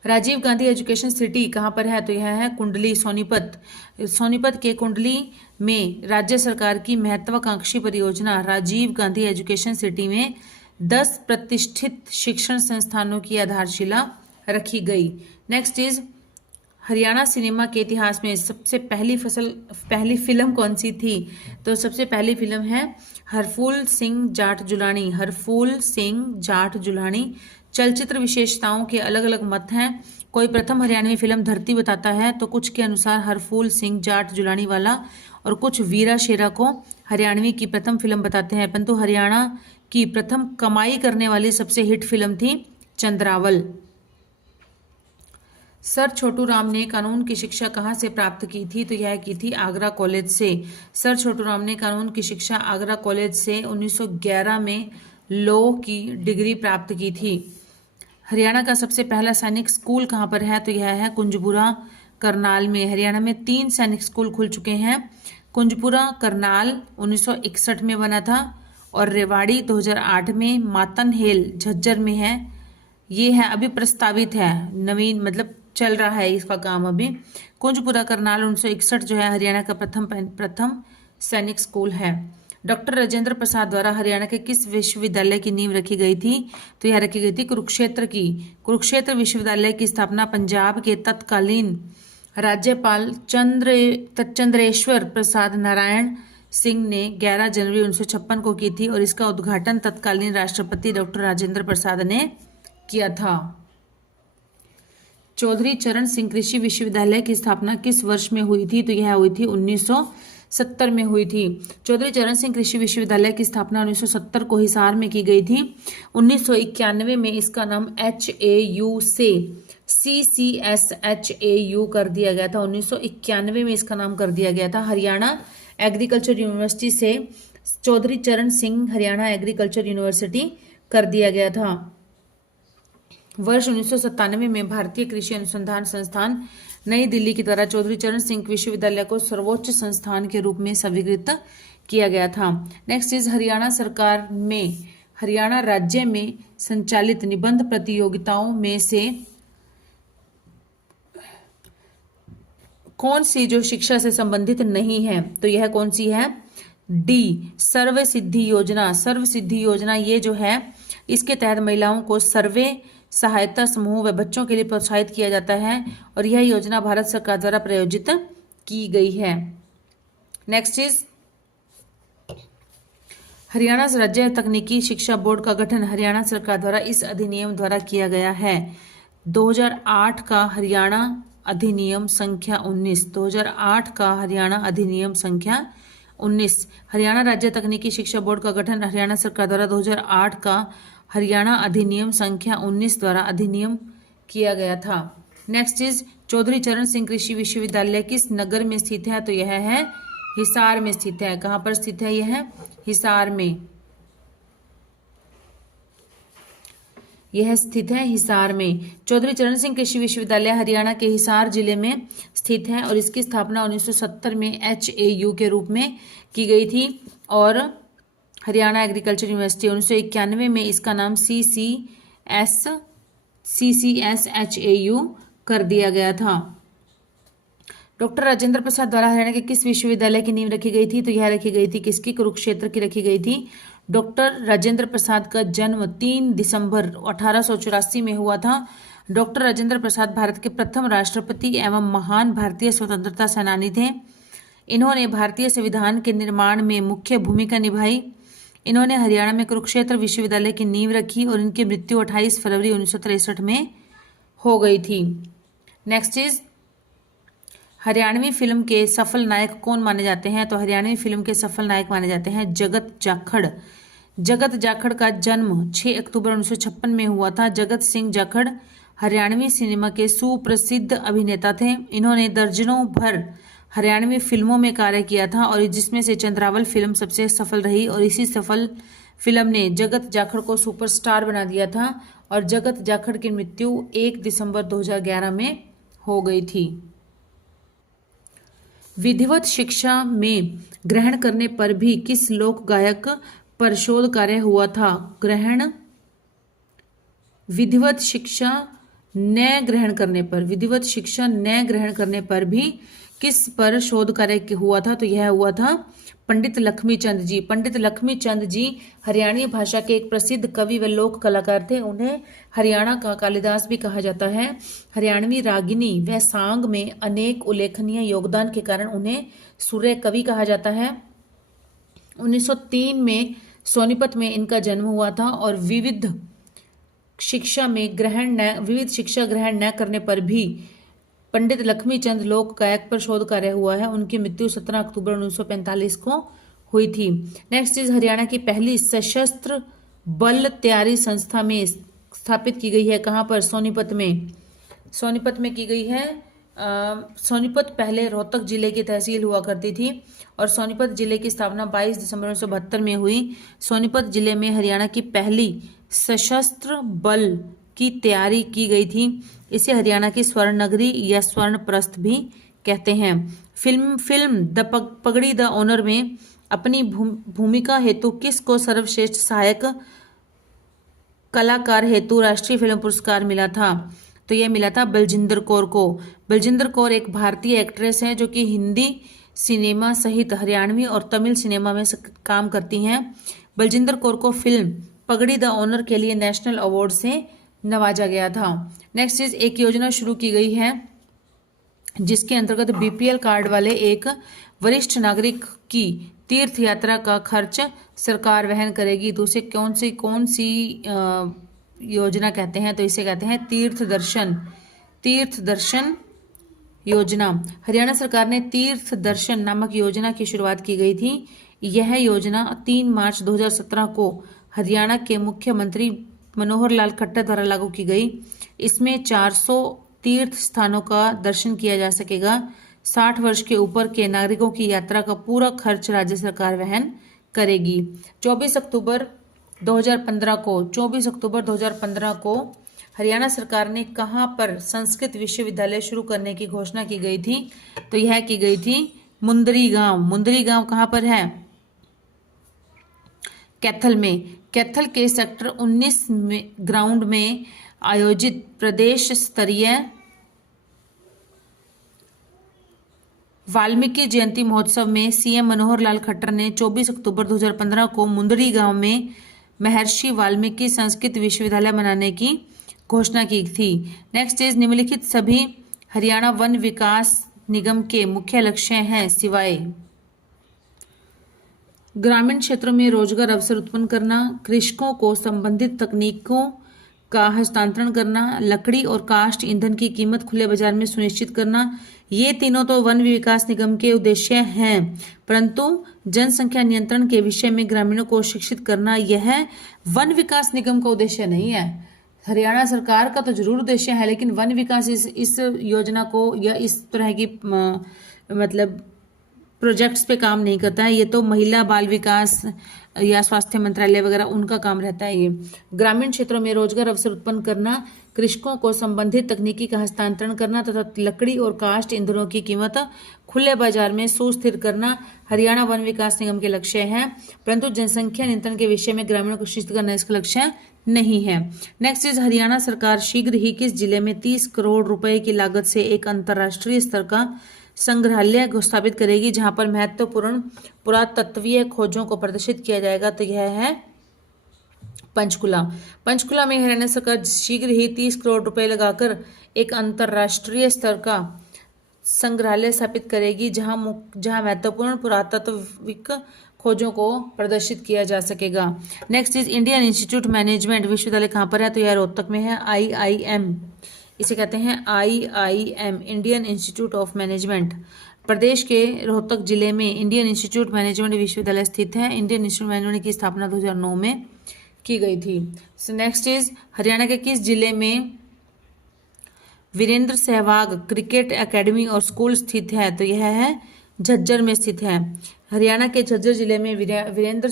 राजीव गांधी एजुकेशन सिटी कहाँ पर है? तो यह है कुंडली, सोनीपत। सोनीपत के कुंडली में राज्य सरकार की महत्वाकांक्षी परियोजना राजीव गांधी एजुकेशन सिटी में 10 प्रतिष्ठित शिक्षण संस्थानों की आधारशिला रखी गई। नेक्स्ट इज हरियाणा सिनेमा के इतिहास में सबसे पहली फिल्म कौन सी थी? तो सबसे पहली फिल्म है हरफूल सिंह जाट जुलानी। हरफूल सिंह जाट जुलानी। चलचित्र विशेषताओं के अलग अलग मत हैं। कोई प्रथम हरियाणवी फिल्म धरती बताता है तो कुछ के अनुसार हरफूल सिंह जाट जुलानी वाला, और कुछ वीरा शेरा को हरियाणवी की प्रथम फिल्म बताते हैं। परंतु हरियाणा की प्रथम कमाई करने वाली सबसे हिट फिल्म थी चंद्रावल। सर छोटू राम ने कानून की शिक्षा कहाँ से प्राप्त की थी? तो यह की थी आगरा कॉलेज से। सर छोटू राम ने कानून की शिक्षा आगरा कॉलेज से 1911 में लॉ की डिग्री प्राप्त की थी। हरियाणा का सबसे पहला सैनिक स्कूल कहाँ पर है? तो यह है कुंजपुरा, करनाल में। हरियाणा में 3 सैनिक स्कूल खुल चुके हैं। कुंजपुरा करनाल 1961 में बना था, और रेवाड़ी 2008 में, मातनहेल झज्जर में है। ये है अभी प्रस्तावित है, नवीन मतलब चल रहा है इसका काम अभी। कुंजपुरा करनाल 1961 जो है हरियाणा का प्रथम सैनिक स्कूल है। डॉक्टर राजेंद्र प्रसाद द्वारा हरियाणा के किस विश्वविद्यालय की नींव रखी गई थी? तो यह रखी गई थी कुरुक्षेत्र की। कुरुक्षेत्र विश्वविद्यालय की स्थापना पंजाब के तत्कालीन राज्यपाल चंद्रेश्वर प्रसाद नारायण सिंह ने 11 जनवरी 1956 को की थी, और इसका उद्घाटन तत्कालीन राष्ट्रपति डॉक्टर राजेंद्र प्रसाद ने किया था। चौधरी चरण सिंह कृषि विश्वविद्यालय की स्थापना किस वर्ष में हुई थी? तो यह हुई थी 1970 में हुई थी। चौधरी चरण सिंह कृषि विश्वविद्यालय की स्थापना 1970 को हिसार में की गई थी। 1991 में इसका नाम HAU से CCSHAU कर दिया गया था। 1991 में इसका नाम कर दिया गया था। हरियाणा एग्रीकल्चर यूनिवर्सिटी से चौधरी चरण सिंह हरियाणा एग्रीकल्चर यूनिवर्सिटी कर दिया गया था। वर्ष 1997 में भारतीय कृषि अनुसंधान संस्थान नई दिल्ली के द्वारा चौधरी चरण सिंह विश्वविद्यालय को सर्वोच्च संस्थान के रूप में स्वीकृत किया गया था। नेक्स्ट इज हरियाणा राज्य में संचालित निबंध प्रतियोगिताओं में से कौन सी जो शिक्षा से संबंधित नहीं है? तो यह कौन सी है? डी, सर्व सिद्धि योजना। सर्व सिद्धि योजना ये जो है इसके तहत महिलाओं को सर्वे सहायता समूह व बच्चों के लिए प्रोत्साहित किया जाता है, और यह योजना भारत सरकार द्वारा प्रायोजित की गई है। नेक्स्ट इज हरियाणा राज्य तकनीकी शिक्षा बोर्ड का गठन हरियाणा सरकार द्वारा इस अधिनियम द्वारा किया गया है। 2008 का हरियाणा अधिनियम संख्या 19, 2008 का हरियाणा अधिनियम संख्या 19। हरियाणा राज्य तकनीकी शिक्षा बोर्ड का गठन हरियाणा सरकार द्वारा 2008 का हरियाणा अधिनियम संख्या 19 द्वारा अधिनियम किया गया था। नेक्स्ट इज चौधरी चरण सिंह कृषि विश्वविद्यालय किस नगर में स्थित है? तो यह है हिसार में स्थित है। कहाँ पर स्थित है? यह हिसार में, यह स्थित है हिसार में। चौधरी चरण सिंह कृषि विश्वविद्यालय हरियाणा के हिसार जिले में स्थित है और इसकी स्थापना 1970 में HAU के रूप में की गई थी और हरियाणा एग्रीकल्चर यूनिवर्सिटी 1991 में इसका नाम CCS HAU कर दिया गया था। डॉक्टर राजेंद्र प्रसाद द्वारा हरियाणा के किस विश्वविद्यालय की नींव रखी गई थी? तो यह रखी गई थी किसकी? कुरुक्षेत्र की रखी गई थी। डॉक्टर राजेंद्र प्रसाद का जन्म 3 दिसंबर 1884 में हुआ था। डॉक्टर राजेंद्र प्रसाद भारत के प्रथम राष्ट्रपति एवं महान भारतीय स्वतंत्रता सेनानी थे। इन्होंने भारतीय संविधान के निर्माण में मुख्य भूमिका निभाई। इन्होंने हरियाणा में कुरुक्षेत्र विश्वविद्यालय की नींव रखी और इनकी मृत्यु 28 फरवरी 1963 में हो गई थी। नेक्स्ट इज हरियाणवी फिल्म के सफल नायक कौन माने जाते हैं? तो हरियाणवी फिल्म के सफल नायक माने जाते हैं जगत जाखड़। जगत जाखड़ का जन्म 6 अक्टूबर 1956 में हुआ था। जगत सिंह जाखड़ हरियाणवी सिनेमा के सुप्रसिद्ध अभिनेता थे। इन्होंने दर्जनों भर हरियाणवी फिल्मों में कार्य किया था और जिसमें से चंद्रावल फिल्म सबसे सफल रही और इसी सफल फिल्म ने जगत जाखड़ को सुपरस्टार बना दिया था और जगत जाखड़ की मृत्यु 1 दिसंबर 2011 में हो गई थी। विधिवत शिक्षा में ग्रहण करने पर भी किस लोक गायक पर शोध कार्य हुआ था? विधिवत शिक्षा न ग्रहण करने पर, विधिवत शिक्षा न ग्रहण करने पर भी किस पर शोध कार्य हुआ था? तो यह हुआ था पंडित लक्ष्मीचंद जी। पंडित लक्ष्मीचंद जी हरियाणवी भाषा के एक प्रसिद्ध कवि व लोक कलाकार थे। उन्हें हरियाणा का कालिदास भी कहा जाता है। हरियाणवी रागिनी व सांग में अनेक उल्लेखनीय योगदान के कारण उन्हें सूर्य कवि कहा जाता है। 1903 में सोनीपत में इनका जन्म हुआ था और विविध शिक्षा ग्रहण न करने पर भी पंडित लक्ष्मीचंद लोक गायक पर शोध कार्य हुआ है। उनकी मृत्यु 17 अक्टूबर 1945 को हुई थी। नेक्स्ट इज हरियाणा की पहली सशस्त्र बल तैयारी संस्था में स्थापित की गई है। कहाँ पर? सोनीपत में। सोनीपत में की गई है। सोनीपत पहले रोहतक जिले की तहसील हुआ करती थी और सोनीपत जिले की स्थापना 22 दिसंबर 1972 में हुई। सोनीपत जिले में हरियाणा की पहली सशस्त्र बल की तैयारी की गई थी। इसे हरियाणा की स्वर्ण नगरी या स्वर्ण प्रस्थ भी कहते हैं। फिल्म द पगड़ी द ऑनर में अपनी भूमिका हेतु किसको सर्वश्रेष्ठ सहायक कलाकार हेतु राष्ट्रीय फिल्म पुरस्कार मिला था? तो यह मिला था बलजिंदर कौर को। बलजिंदर कौर एक भारतीय एक्ट्रेस है जो कि हिंदी सिनेमा सहित हरियाणवी और तमिल सिनेमा में काम करती हैं। बलजिंदर कौर को फिल्म पगड़ी द ऑनर के लिए नेशनल अवार्ड से नवाजा गया था। नेक्स्ट इज एक योजना शुरू की गई है जिसके अंतर्गत BPL कार्ड वाले एक वरिष्ठ नागरिक की तीर्थ यात्रा का खर्च सरकार वहन करेगी। तो उसे कौन सी योजना कहते हैं? तो इसे कहते हैं तीर्थ दर्शन योजना। हरियाणा सरकार ने तीर्थ दर्शन नामक योजना की शुरुआत की गई थी। यह योजना 3 मार्च 2017 को हरियाणा के मुख्यमंत्री मनोहर लाल खट्टर द्वारा लागू की गई। इसमें 400 तीर्थ स्थानों का दर्शन किया जा सकेगा। 60 वर्ष के ऊपर के नागरिकों की यात्रा का पूरा खर्च राज्य सरकार वहन करेगी। 24 अक्टूबर 2015 को हरियाणा सरकार ने कहां पर संस्कृत विश्वविद्यालय शुरू करने की घोषणा की गई थी? तो यह की गई थी मुंदरी गांव कहां पर है? कैथल में। कैथल के सेक्टर 19 ग्राउंड में आयोजित प्रदेश स्तरीय वाल्मीकि जयंती महोत्सव में CM मनोहर लाल खट्टर ने 24 अक्टूबर 2015 को मुंदरी गांव में महर्षि वाल्मीकि संस्कृत विश्वविद्यालय बनाने की घोषणा की थी। नेक्स्ट इज निम्नलिखित सभी हरियाणा वन विकास निगम के मुख्य लक्ष्य हैं सिवाय ग्रामीण क्षेत्रों में रोजगार अवसर उत्पन्न करना, कृषकों को संबंधित तकनीकों का हस्तांतरण करना, लकड़ी और काष्ठ ईंधन की कीमत खुले बाजार में सुनिश्चित करना, ये तीनों तो वन विकास निगम के उद्देश्य हैं, परंतु जनसंख्या नियंत्रण के विषय में ग्रामीणों को शिक्षित करना यह वन विकास निगम का उद्देश्य नहीं है। हरियाणा सरकार का तो जरूर उद्देश्य है, लेकिन वन विकास इस योजना को या इस तरह की मतलब प्रोजेक्ट्स पे काम नहीं करता है। ये तो महिला बाल विकास या स्वास्थ्य मंत्रालय वगैरह उनका काम रहता है। ये ग्रामीण क्षेत्रों में रोजगार अवसर उत्पन्न करना, कृषकों को संबंधित तकनीकी का हस्तांतरण करना तथा लकड़ी और काष्ठ ईंधनों की कीमत खुले बाजार में सुस्थिर करना हरियाणा वन विकास निगम के लक्ष्य है, परंतु जनसंख्या नियंत्रण के विषय में ग्रामीणों को शिक्षित करना इसका लक्ष्य नहीं है। नेक्स्ट इज हरियाणा सरकार शीघ्र ही किस जिले में 30 करोड़ रुपए की लागत से एक अंतर्राष्ट्रीय स्तर का संग्रहालय को स्थापित करेगी, जहां पर महत्वपूर्ण पुरातत्वीय खोजों को प्रदर्शित किया जाएगा। तो यह है पंचकुला। पंचकुला में हरियाणा सरकार शीघ्र ही 30 करोड़ रुपए लगाकर एक अंतर्राष्ट्रीय स्तर का संग्रहालय स्थापित करेगी, जहां महत्वपूर्ण पुरातत्विक खोजों को प्रदर्शित किया जा सकेगा। Next is Indian institute management विश्वविद्यालय कहाँ पर है? तो यह रोहतक में है। IIM इसे कहते हैं IIM, Indian Institute of Management. प्रदेश के रोहतक जिले में इंडियन इंस्टीट्यूट मैनेजमेंट विश्वविद्यालय स्थित है। इंडियन इंस्टीट्यूट मैनेजमेंट की स्थापना 2009 में की गई थी। सो नेक्स्ट इज हरियाणा के किस जिले में वीरेंद्र सहवाग क्रिकेट एकेडमी और स्कूल स्थित है? तो यह है झज्जर में स्थित है। हरियाणा के झज्जर जिले में वीरेंद्र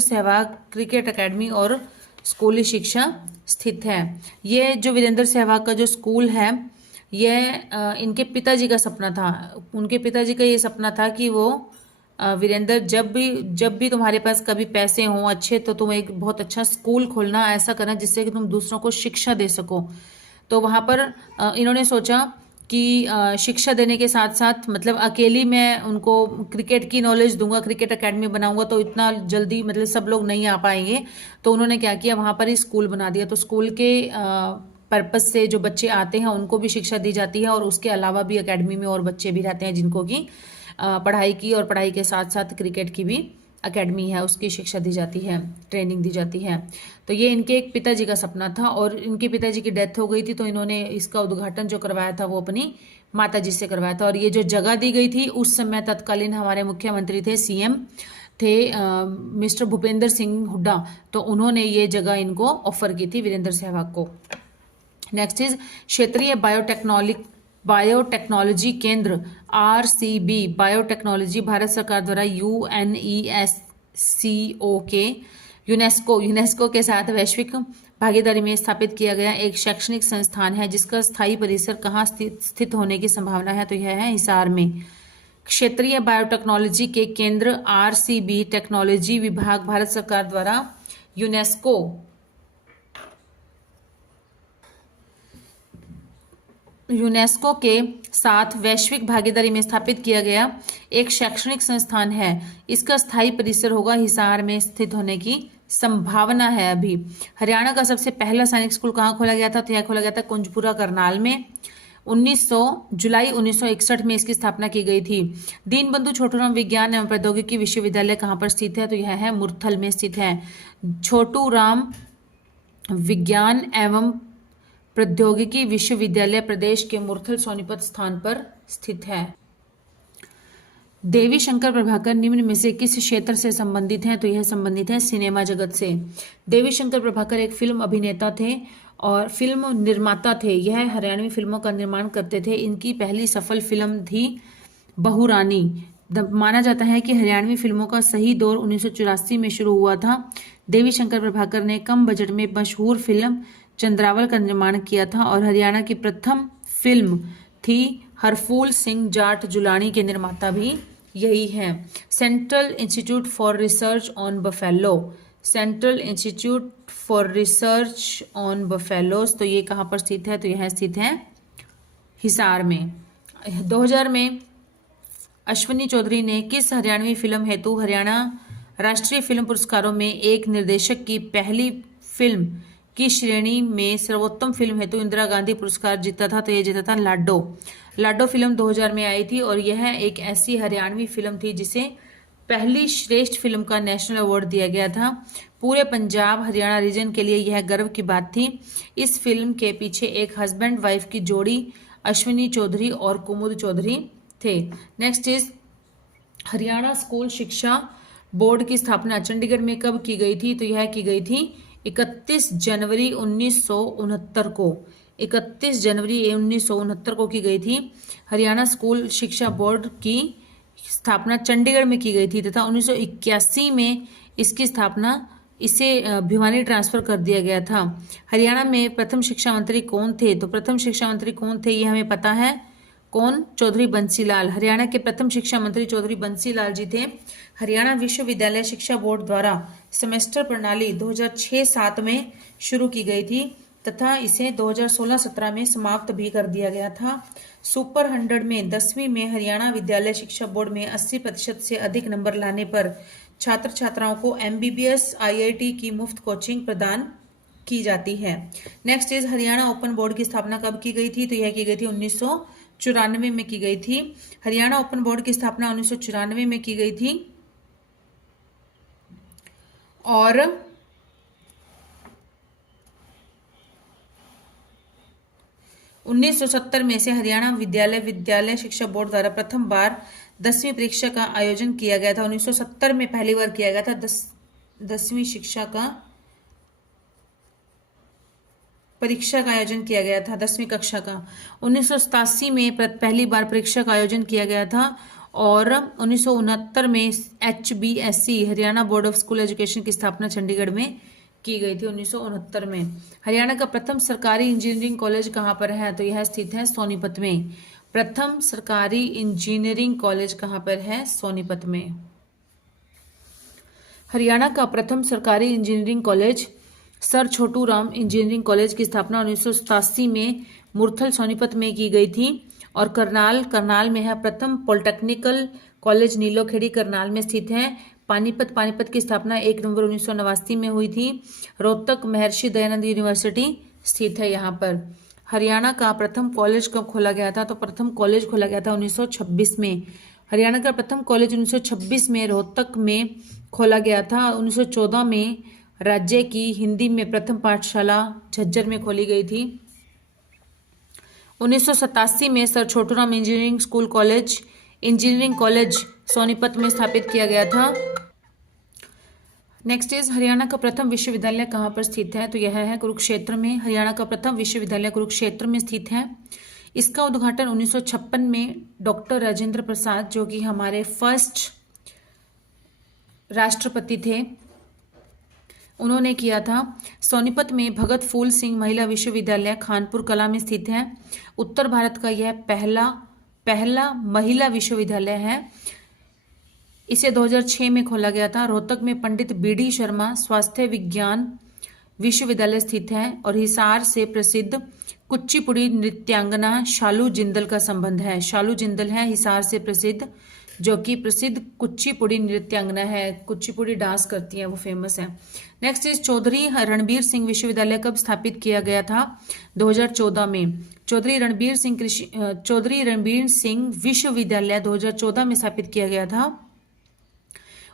सहवाग क्रिकेट एकेडमी और स्कूली शिक्षा स्थित है। ये जो वीरेंद्र सहवाग का जो स्कूल है, यह इनके पिताजी का सपना था। उनके पिताजी का ये सपना था कि वो वीरेंद्र, जब भी तुम्हारे पास कभी पैसे हों अच्छे, तो तुम एक बहुत अच्छा स्कूल खोलना, ऐसा करना जिससे कि तुम दूसरों को शिक्षा दे सको। तो वहाँ पर इन्होंने सोचा कि शिक्षा देने के साथ साथ मतलब अकेली मैं उनको क्रिकेट की नॉलेज दूंगा, क्रिकेट एकेडमी बनाऊंगा तो इतना जल्दी मतलब सब लोग नहीं आ पाएंगे। तो उन्होंने क्या किया, वहाँ पर ही स्कूल बना दिया। तो स्कूल के पर्पस से जो बच्चे आते हैं उनको भी शिक्षा दी जाती है, और उसके अलावा भी एकेडमी में और बच्चे भी रहते हैं जिनको कि पढ़ाई की और पढ़ाई के साथ साथ क्रिकेट की भी एकेडमी है, उसकी शिक्षा दी जाती है, ट्रेनिंग दी जाती है। तो ये इनके एक पिताजी का सपना था, और इनके पिताजी की डेथ हो गई थी, तो इन्होंने इसका उद्घाटन जो करवाया था वो अपनी माताजी से करवाया था। और ये जो जगह दी गई थी, उस समय तत्कालीन हमारे मुख्यमंत्री थे, CM थे मिस्टर भूपेंद्र सिंह हुड्डा, तो उन्होंने ये जगह इनको ऑफर की थी वीरेंद्र सहवाग को। नेक्स्ट इज क्षेत्रीय बायोटेक्नोलॉजी केंद्र RCB बायोटेक्नोलॉजी भारत सरकार द्वारा UNESCO के यूनेस्को के साथ वैश्विक भागीदारी में स्थापित किया गया एक शैक्षणिक संस्थान है, जिसका स्थायी परिसर कहाँ स्थित होने की संभावना है? तो यह है हिसार में। क्षेत्रीय बायोटेक्नोलॉजी के केंद्र RCB टेक्नोलॉजी विभाग भारत सरकार द्वारा यूनेस्को के साथ वैश्विक भागीदारी में स्थापित किया गया एक शैक्षणिक संस्थान है। इसका स्थायी परिसर होगा हिसार में स्थित होने की संभावना है। अभी हरियाणा का सबसे पहला सैनिक स्कूल कहाँ खोला गया था? तो यह खोला गया था कुंजपुरा करनाल में। जुलाई 1961 में इसकी स्थापना की गई थी। दीनबंधु छोटूराम विज्ञान एवं प्रौद्योगिकी विश्वविद्यालय कहाँ पर स्थित है? तो यह है मुरथल में स्थित है। छोटूराम विज्ञान एवं प्रौद्योगिकी विश्वविद्यालय प्रदेश के मुरथल सोनीपत स्थान पर स्थित है। देवी शंकर प्रभाकर निम्न में से किस क्षेत्र से संबंधित हैं? तो यह संबंधित है सिनेमा जगत से। देवी शंकर प्रभाकर एक फिल्म अभिनेता थे और फिल्म निर्माता थे। यह हरियाणवी फिल्मों का निर्माण करते थे। इनकी पहली सफल फिल्म थी बहू रानी। माना जाता है कि हरियाणवी फिल्मों का सही दौर 1984 में शुरू हुआ था। देवी शंकर प्रभाकर ने कम बजट में मशहूर फिल्म चंद्रावल का निर्माण किया था, और हरियाणा की प्रथम फिल्म थी हरफूल सिंह जाट जुलानी के निर्माता भी यही हैं। Central institute for research on buffalo, central institute for research on buffaloes, तो ये कहाँ पर स्थित है? तो यह स्थित है हिसार में। 2000 में अश्विनी चौधरी ने किस हरियाणवी फिल्म हेतु हरियाणा राष्ट्रीय फिल्म पुरस्कारों में एक निर्देशक की पहली फिल्म की श्रेणी में सर्वोत्तम फिल्म हेतु इंदिरा गांधी पुरस्कार जीता था? तो यह जीता था लाडो। लाडो फिल्म 2000 में आई थी, और यह एक ऐसी हरियाणवी फिल्म थी जिसे पहली श्रेष्ठ फिल्म का नेशनल अवार्ड दिया गया था। पूरे पंजाब हरियाणा रीजन के लिए यह गर्व की बात थी। इस फिल्म के पीछे एक हस्बैंड वाइफ की जोड़ी अश्विनी चौधरी और कुमुद चौधरी थे। नेक्स्ट इज हरियाणा स्कूल शिक्षा बोर्ड की स्थापना चंडीगढ़ में कब की गई थी? तो यह की गई थी 31 जनवरी 1969 को। 31 जनवरी 1969 को की गई थी। हरियाणा स्कूल शिक्षा बोर्ड की स्थापना चंडीगढ़ में की गई थी तथा 1981 में इसकी स्थापना इसे भिवानी ट्रांसफर कर दिया गया था। हरियाणा में प्रथम शिक्षा मंत्री कौन थे? तो प्रथम शिक्षा मंत्री कौन थे ये हमें पता है। कौन? चौधरी बंसीलाल। हरियाणा के प्रथम शिक्षा मंत्री चौधरी बंसीलाल जी थे। हरियाणा विश्वविद्यालय शिक्षा बोर्ड द्वारा सेमेस्टर प्रणाली 2006-07 में शुरू की गई थी तथा इसे 2016-17 में समाप्त भी कर दिया गया था। सुपर 100 में 10वीं में हरियाणा विद्यालय शिक्षा बोर्ड में 80% से अधिक नंबर लाने पर छात्र छात्राओं को MBBS IIT की मुफ्त कोचिंग प्रदान की जाती है। Next is Haryana open board की स्थापना कब की गई थी? तो यह की गई थी 1994 में की गई थी। हरियाणा ओपन बोर्ड की स्थापना 1994 में की गई थी और 1970 में से हरियाणा विद्यालय शिक्षा बोर्ड द्वारा प्रथम बार 10वीं परीक्षा का आयोजन किया गया था। 1970 में पहली बार किया गया था 10वीं शिक्षा का परीक्षा का आयोजन किया गया था 10वीं कक्षा का। 1987 में पहली बार परीक्षा का आयोजन किया गया था और 1969 में HBSC Haryana board of school education की स्थापना चंडीगढ़ में की गई थी 1969 में। हरियाणा का प्रथम सरकारी इंजीनियरिंग कॉलेज कहाँ पर है? तो यह स्थित है सोनीपत में। प्रथम सरकारी इंजीनियरिंग कॉलेज कहाँ पर है? सोनीपत में। हरियाणा का प्रथम सरकारी engineering college sir Chhotu Ram engineering college की स्थापना 1987 में मुरथल सोनीपत में की गई थी और करनाल में है। प्रथम पॉलिटेक्निकल कॉलेज नीलोखेड़ी करनाल में स्थित है। पानीपत की स्थापना 1 नवंबर 1989 में हुई थी। रोहतक महर्षि दयानंद यूनिवर्सिटी स्थित है यहाँ पर। हरियाणा का प्रथम कॉलेज कब खोला गया था? तो प्रथम कॉलेज खोला गया था 1926 में। हरियाणा का प्रथम कॉलेज 1926 में रोहतक में खोला गया था। 1914 में राज्य की हिंदी में प्रथम पाठशाला झज्जर में खोली गई थी। 1987 में sir Chhoturam engineering college Sonipat में स्थापित किया गया था। नेक्स्ट इज हरियाणा का प्रथम विश्वविद्यालय कहाँ पर स्थित है? तो यह है कुरुक्षेत्र में। हरियाणा का प्रथम विश्वविद्यालय कुरुक्षेत्र में स्थित है। इसका उद्घाटन 1956 में डॉक्टर राजेंद्र प्रसाद जो कि हमारे फर्स्ट राष्ट्रपति थे उन्होंने किया था। सोनीपत में भगत फूल सिंह महिला विश्वविद्यालय खानपुर कला में स्थित है। उत्तर भारत का यह पहला महिला विश्वविद्यालय है। इसे 2006 में खोला गया था। रोहतक में पंडित BD शर्मा स्वास्थ्य विज्ञान विश्वविद्यालय स्थित है और हिसार से प्रसिद्ध कुचिपुड़ी नृत्यांगना शालू जिंदल का संबंध है। शालू जिंदल है हिसार से प्रसिद्ध जो कि प्रसिद्ध कुचिपुड़ी नृत्यांगना है। कुचिपुड़ी डांस करती है, वो फेमस है। नेक्स्ट इज चौधरी रणबीर सिंह विश्वविद्यालय कब स्थापित किया गया था? 2014 में। चौधरी रणबीर सिंह विश्वविद्यालय 2014 में स्थापित किया गया था।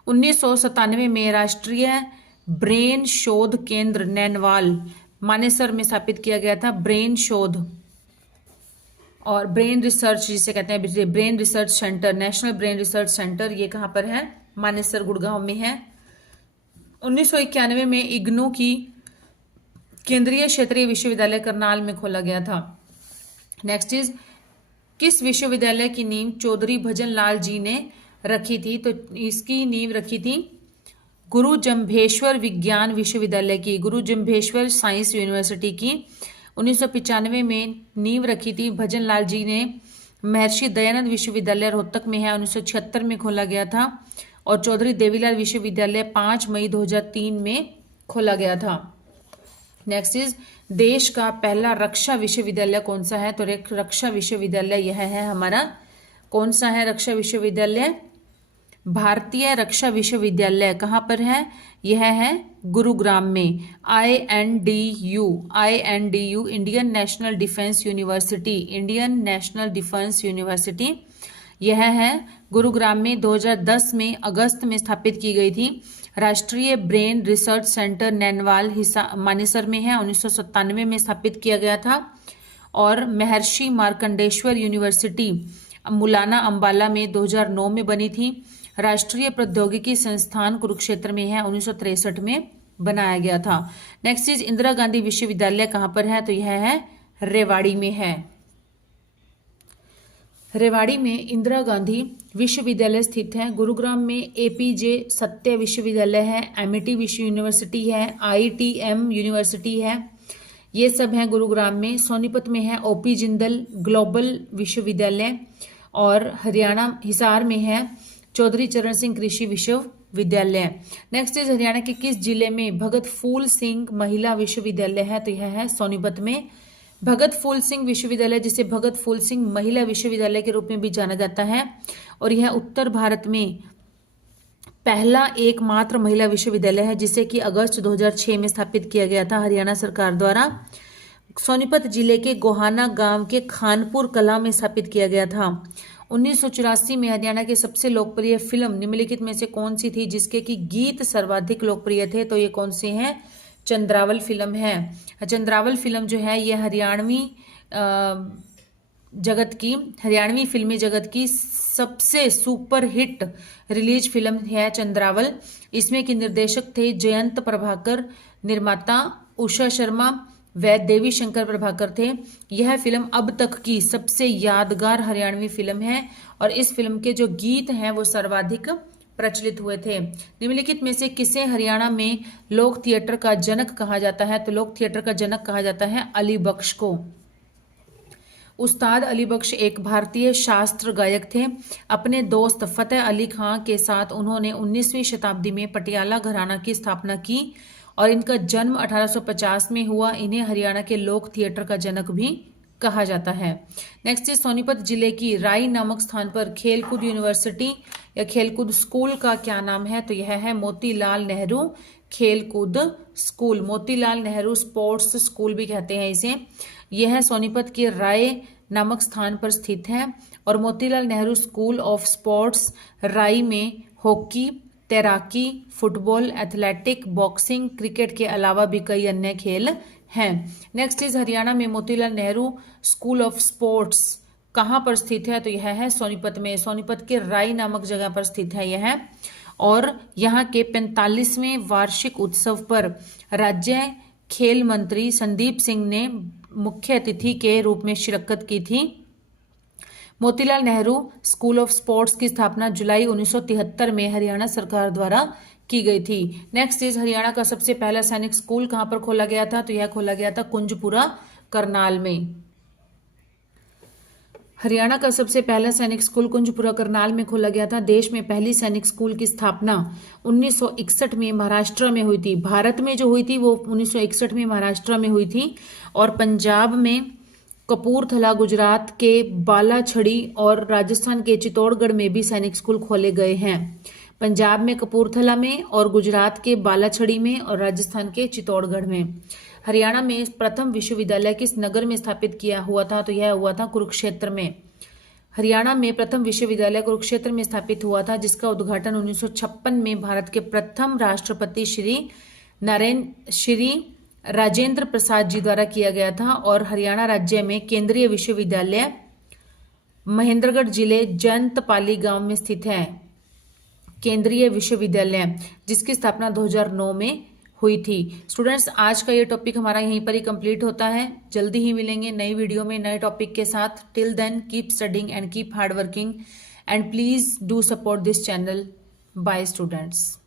1997 में राष्ट्रीय ब्रेन शोध केंद्र नैनवाल मानेसर में स्थापित किया गया था। ब्रेन शोध और ब्रेन रिसर्च जिसे कहते हैं brain research centre, national brain research centre, ये कहाँ पर है? मानेसर गुड़गांव में है। 1991 में इग्नू की केंद्रीय क्षेत्रीय विश्वविद्यालय करनाल में खोला गया था। नेक्स्ट इज किस विश्वविद्यालय की नींव चौधरी भजन लाल जी ने रखी थी? तो इसकी नींव रखी थी गुरु जम्भेश्वर विज्ञान विश्वविद्यालय की, गुरु जम्भेश्वर साइंस यूनिवर्सिटी की 1995 में नींव रखी थी भजन लाल जी ने। महर्षि दयानंद विश्वविद्यालय रोहतक में है, 1976 में खोला गया था और चौधरी देवीलाल विश्वविद्यालय 5 मई 2003 में खोला गया था। नेक्स्ट इज देश का पहला रक्षा विश्वविद्यालय कौन सा है? तो रक्षा विश्वविद्यालय यह है हमारा, कौन सा है रक्षा विश्वविद्यालय? भारतीय रक्षा विश्वविद्यालय कहाँ पर है? यह है गुरुग्राम में। INDU Indian national defence university, Indian national defence university यह है गुरुग्राम में 2010 में अगस्त में स्थापित की गई थी। राष्ट्रीय brain research centre Nainwal Manesar में है, 1997 में स्थापित किया गया था। और महर्षि मार्कंडेश्वर यूनिवर्सिटी मुलाना अंबाला में 2009 में बनी थी। राष्ट्रीय प्रौद्योगिकी संस्थान कुरुक्षेत्र में है, 1963 में बनाया गया था। नेक्स्ट इज इंदिरा गांधी विश्वविद्यालय कहाँ पर है, तो यह है रेवाड़ी में है। रेवाड़ी में इंदिरा गांधी विश्वविद्यालय स्थित है। गुरुग्राम में एपीजे सत्य विश्वविद्यालय है, एमिटी विश्व यूनिवर्सिटी है, आईटीएम यूनिवर्सिटी है, ये सब हैं गुरुग्राम में। सोनीपत में है ओपी जिंदल ग्लोबल विश्वविद्यालय, और हरियाणा हिसार में है चौधरी चरण सिंह कृषि विश्वविद्यालय। नेक्स्ट इज हरियाणा के किस जिले में भगत फूल सिंह महिला विश्वविद्यालय है, तो यह है सोनीपत में। भगत फूल सिंह विश्वविद्यालय, जिसे भगत फूल सिंह महिला विश्वविद्यालय के रूप में भी जाना जाता है, और यह उत्तर भारत में पहला एकमात्र महिला विश्वविद्यालय है, जिसे कि अगस्त 2006 में स्थापित किया गया था हरियाणा सरकार द्वारा। सोनीपत जिले के गोहाना गांव के खानपुर कला में स्थापित किया गया था। 1984 में हरियाणा की सबसे लोकप्रिय फिल्म निम्नलिखित में से कौन सी थी जिसके कि गीत सर्वाधिक लोकप्रिय थे, तो ये कौन से हैं, चंद्रावल फिल्म है। चंद्रावल फिल्म जो है ये हरियाणवी फिल्मी जगत की सबसे सुपर हिट रिलीज फिल्म है चंद्रावल। इसमें के निर्देशक थे जयंत प्रभाकर, निर्माता उषा शर्मा व देवी शंकर प्रभाकर थे। यह फिल्म अब तक की सबसे यादगार हरियाणवी फिल्म है, और इस फिल्म के जो गीत हैं वो सर्वाधिक प्रचलित हुए थे। निम्नलिखित में से किसे हरियाणा में लोक थिएटर का जनक कहा जाता है, तो लोक थिएटर का जनक कहा जाता है अली बख्श को। उस्ताद अली बख्श एक भारतीय शास्त्र गायक थे। अपने दोस्त फतेह अली खां के साथ उन्होंने 19वीं शताब्दी में पटियाला घराना की स्थापना की, और इनका जन्म 1850 में हुआ। इन्हें हरियाणा के लोक थिएटर का जनक भी कहा जाता है। नेक्स्ट इज सोनीपत जिले की राई नामक स्थान पर खेलकूद यूनिवर्सिटी या खेलकूद स्कूल का क्या नाम है, तो यह है मोतीलाल नेहरू खेलकूद school. Motilal Nehru sports school भी कहते हैं इसे। यह सोनीपत के राय नामक स्थान पर स्थित है, और Motilal Nehru school of sports राई में हॉकी, तैराकी, फुटबॉल, एथलेटिक, बॉक्सिंग, क्रिकेट के अलावा भी कई अन्य खेल हैं। नेक्स्ट इज हरियाणा में Motilal Nehru school of sports कहाँ पर स्थित है, तो यह है सोनीपत में। सोनीपत के राई नामक जगह पर स्थित है यह, और यहाँ के 45वें वार्षिक उत्सव पर राज्य खेल मंत्री संदीप सिंह ने मुख्य अतिथि के रूप में शिरकत की थी। Motilal Nehru school of sports की स्थापना जुलाई 1973 में हरियाणा सरकार द्वारा की गई थी। नेक्स्ट इज हरियाणा का सबसे पहला सैनिक स्कूल कहां पर खोला गया था, तो यह खोला गया था कुंजपुरा करनाल में। हरियाणा का सबसे पहला सैनिक स्कूल कुंजपुरा करनाल में खोला गया था। देश में पहली सैनिक स्कूल की स्थापना 1961 में महाराष्ट्र में हुई थी। भारत में जो हुई थी वो 1961 में महाराष्ट्र में हुई थी, और पंजाब में कपूरथला, गुजरात के बालाछड़ी और राजस्थान के चित्तौड़गढ़ में भी सैनिक स्कूल खोले गए हैं। पंजाब में कपूरथला में, और गुजरात के बालाछड़ी में, और राजस्थान के चित्तौड़गढ़ में। हरियाणा में प्रथम विश्वविद्यालय किस नगर में स्थापित किया हुआ था, तो यह हुआ था कुरुक्षेत्र में। हरियाणा में प्रथम विश्वविद्यालय कुरुक्षेत्र में स्थापित हुआ था, जिसका उद्घाटन 1956 में भारत के प्रथम राष्ट्रपति श्री राजेंद्र प्रसाद जी द्वारा किया गया था। और हरियाणा राज्य में केंद्रीय विश्वविद्यालय महेंद्रगढ़ जिले जयंतपाली गांव में स्थित है केंद्रीय विश्वविद्यालय, जिसकी स्थापना 2009 में हुई थी। स्टूडेंट्स, आज का ये टॉपिक हमारा यहीं पर ही कंप्लीट होता है। जल्दी ही मिलेंगे नई वीडियो में नए टॉपिक के साथ। Till then keep studying and keep hard working, and please do support this channel. Bye students.